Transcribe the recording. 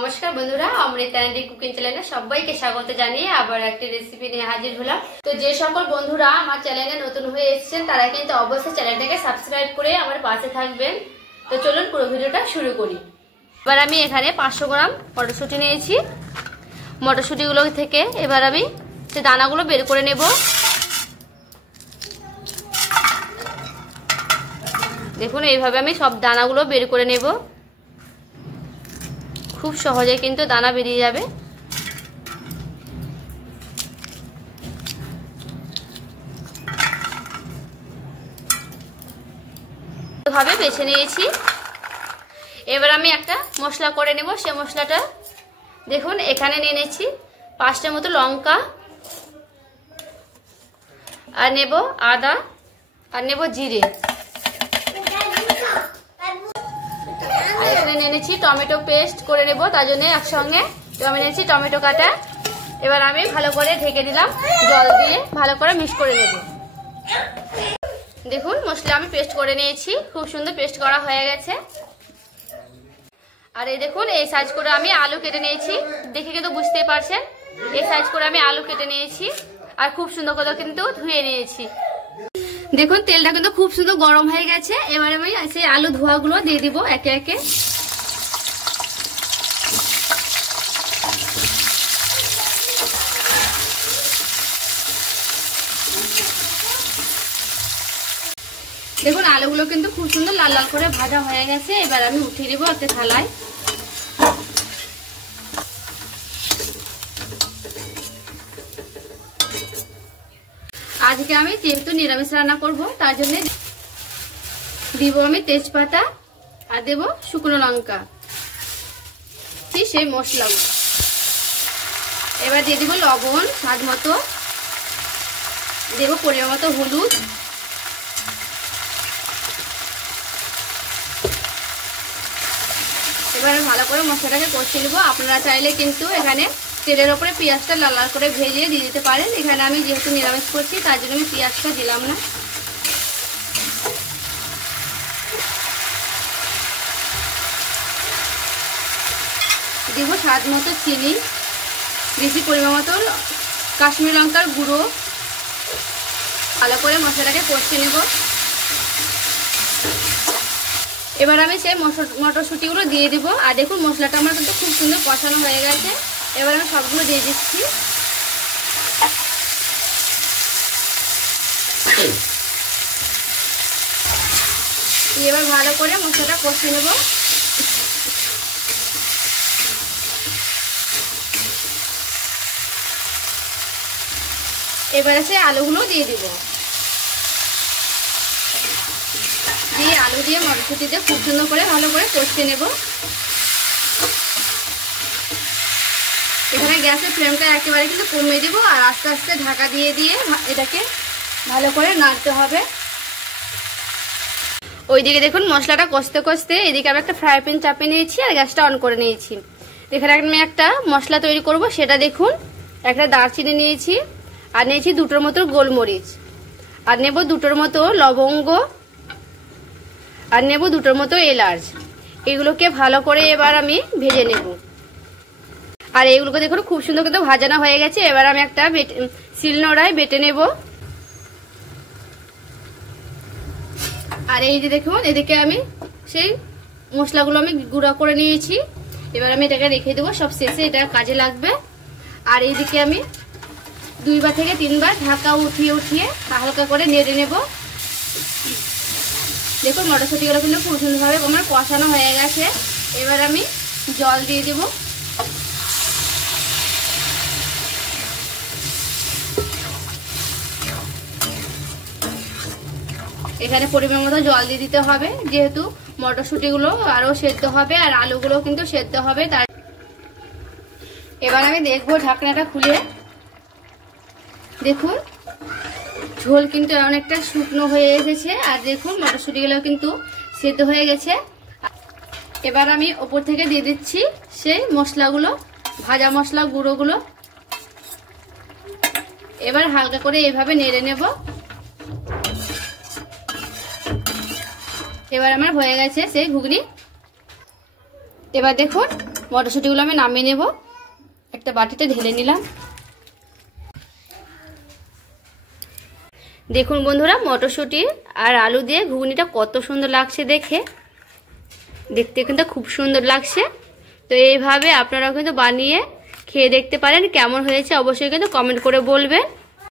नमस्कार बंधुरा Amrita and cooking चैनेले सबाइके स्वागत जानिए आबार एक रेसिपि निये हाजिर हलाम। तो जे सकल बंधुरा आमार चैनेले नतुन हये एसेछेन तारा किन्तु अवश्यई चैनेलटाके सबस्क्राइब करे आमार पाशे थाकबेन। तो चलुन पुरो भिडियोटा शुरू करी। एबार आमि एखाने 500 ग्राम मटरशुटी नियेछि। मटरशुटिगुलो थेके एबार आमि जे दानागुलो बेर करे नेब। देखुन এইভাবে আমি সব দানাগুলো বের করে নেব। খুব সহজে কিন্তু দানা বেরিয়ে যাবে। এভাবে বেছে নিয়েছি। এবার আমি একটা মশলা করে নেব। সেই মশলাটা দেখুন এখানে নিয়ে নিয়েছি 5টা মতো লঙ্কা, আর নেব আদা, আর নেব জিরে। এখানে নিয়ে নিয়েছি টমেটো পেস্ট করে নেব, তার জন্য একসঙ্গে আমি নিয়েছি টমেটো কাটা। এবার আমি ভালো করে ঢেকে দিলাম, জল দিয়ে ভালো করে মিক্স করে নেব। দেখুন মশলা আমি পেস্ট করে নিয়েছি, খুব সুন্দর পেস্ট করা হয়ে গেছে। আর এই দেখুন এই সাইজ করে আমি আলু কেটে নিয়েছি, দেখে কিন্তু বুঝতেই পারছেন এই সাইজ করে আমি আলু কেটে নিয়েছি, আর খুব সুন্দর করে কিন্তু ধুয়ে নিয়েছি। দেখুন তেলটা কিন্তু খুব সুন্দর গরম হয়ে গেছে। এবারে আমি সেই আলু ধোয়াগুলো দিয়ে দিব একে একে। দেখুন আলুগুলো কিন্তু খুব সুন্দর লাল লাল করে ভাজা হয়ে গেছে। এবার আমি উঠিয়ে দিব একটা থালায়। আজকে আমি যেহেতু নিরামিষ রান্না করব তার জন্য দিব আমি তেজপাতা, আর দেব শুকনো লঙ্কা, সেই মশলাগুলো। এবার দিয়ে দিব লবণ স্বাদ মতো, দেব পরিমাণ মতো হলুদ, এবার ভালো করে মশলাটাকে কষিয়ে নেব। আপনারা চাইলে কিন্তু এখানে তেলের উপরে পেঁয়াজটা লাল লাল করে ভেজে দিয়ে দিতে পারেন। এখানে আমি যেহেতু নিরামিষ করছি তার জন্য আমি পেঁয়াজটা দিলাম না। দিব স্বাদ মতো চিনি, বেশি পরিমাণ মতো কাশ্মীরি লঙ্কার গুঁড়ো। ভালো করে মশলাটাকে কষিয়ে নেব। এবার আমি সেই মটরশুঁটিগুলো দিয়ে দিব। আর দেখুন মশলাটা আমার কিন্তু খুব সুন্দর কষানো হয়ে গেছে। এবার আমি সবগুলো দিয়ে দিচ্ছি। এবার ভালো করে মশলাটা কষিয়ে নেব। এবারে সেই আলুগুলো দিয়ে দিব। দিয়ে আলু দিয়ে মটরশুঁটিতে খুব সুন্দর করে ভালো করে কষিয়ে নেব। এখানে গ্যাসের ফ্লেমটা একেবারে কিন্তু কমিয়ে দিব, আর আস্তে আস্তে ঢাকা দিয়ে দিয়ে এটাকে ভালো করে নাড়তে হবে। ওইদিকে দেখুন মশলাটা কষতে কষতে এদিকে আমি একটা ফ্রাই প্যান চাপিয়ে নিয়েছি, আর গ্যাসটা অন করে নিয়েছি। এখানে আমি একটা মশলা তৈরি করব। সেটা দেখুন একটা দারচিনি নিয়েছি, আর নিয়েছি 2টোর মতো গোলমরিচ, আর নেব 2টোর মতো লবঙ্গ, আর নেব 2টোর মতো এলাচ। এগুলোকে ভালো করে এবার আমি ভেজে নেব। আর এইগুলোকে দেখুন খুব সুন্দর কিন্তু ভাজানো হয়ে গেছে। এবার আমি একটা শিলনোড়ায় বেটে নেব। আর এই যে দেখুন এদিকে আমি সেই মশলাগুলো আমি গুঁড়া করে নিয়েছি। এবার আমি এটাকে রেখে দেবো, সব শেষে এটা কাজে লাগবে। আর এইদিকে আমি 2বার থেকে 3বার ঢাকা উঠিয়ে উঠিয়ে হালকা করে নেড়ে নেব। দেখুন মটরশুঁটিগুলো কিন্তু খুব সুন্দরভাবে আমার কষানো হয়ে গেছে। এবার আমি জল দিয়ে দেব। এখানে পরিমাণ মতো জল দিয়ে দিতে হবে, যেহেতু মটরশুঁটিগুলো আরো সেদ্ধ হবে, আর আলুগুলো কিন্তু সেদ্ধ হবে। তার এবার আমি দেখবো ঢাকনাটা খুলে। দেখুন ঝোল কিন্তু অনেকটা শুকনো হয়ে এসেছে, আর দেখুন মটরশুঁটিগুলো কিন্তু সেদ্ধ হয়ে গেছে। এবার আমি ওপর থেকে দিয়ে দিচ্ছি সেই মশলাগুলো, ভাজা মশলা গুঁড়োগুলো। এবার হালকা করে এইভাবে নেড়ে নেব। এবার আমার হয়ে গেছে সেই ঘুগনি। এবার দেখুন মটরশুঁটিগুলো আমি নামিয়ে নেব, একটা বাটিতে ঢেলে নিলাম। দেখুন বন্ধুরা, মটরশুঁটি আর আলু দিয়ে ঘুগনিটা কত সুন্দর লাগছে, দেখতে কিন্তু খুব সুন্দর লাগছে। তো এইভাবে আপনারাও কিন্তু বানিয়ে খেয়ে দেখতে পারেন, কেমন হয়েছে অবশ্যই কিন্তু কমেন্ট করে বলবেন।